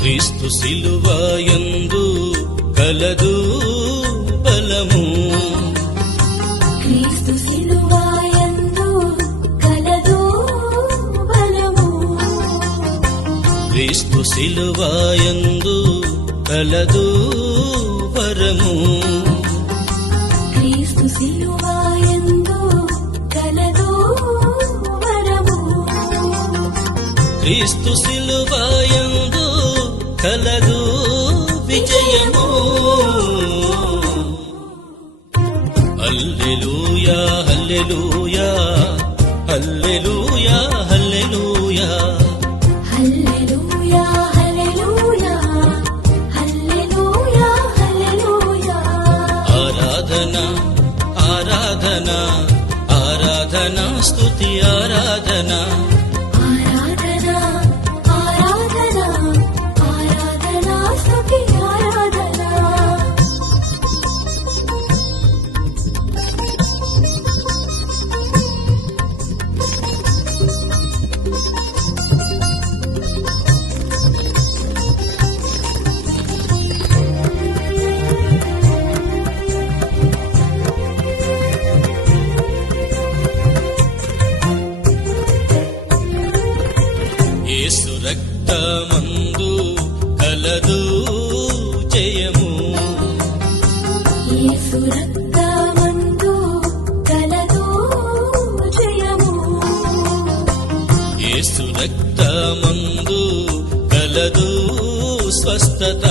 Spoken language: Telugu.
క్రీస్తు సిలువయందు కలదు బలము, క్రీస్తు సిలువయందు కలదు బలము, క్రీస్తు సిలువయందు కలదు వరము, క్రీస్తు సిలువయందు కలదు వరము, క్రీస్తు సిలువయందు కలదు విజయము. హల్లెలూయా హల్లెలూయా హల్లెలూయా హల్లెలూయా హల్లెలూయా హల్లెలూయా హల్లెలూయా హల్లెలూయా. ఆరాధన ఆరాధన ఆరాధన స్తుతి ఆరాధన, ఆరాధన ఆరాధన ఆరాధన స్తుతి ఆరాధన. యేసు రక్తమందు కలదు జయము, యేసు రక్తమందు కలదు జయము, యేసు రక్తమందు కలదు స్వస్థత,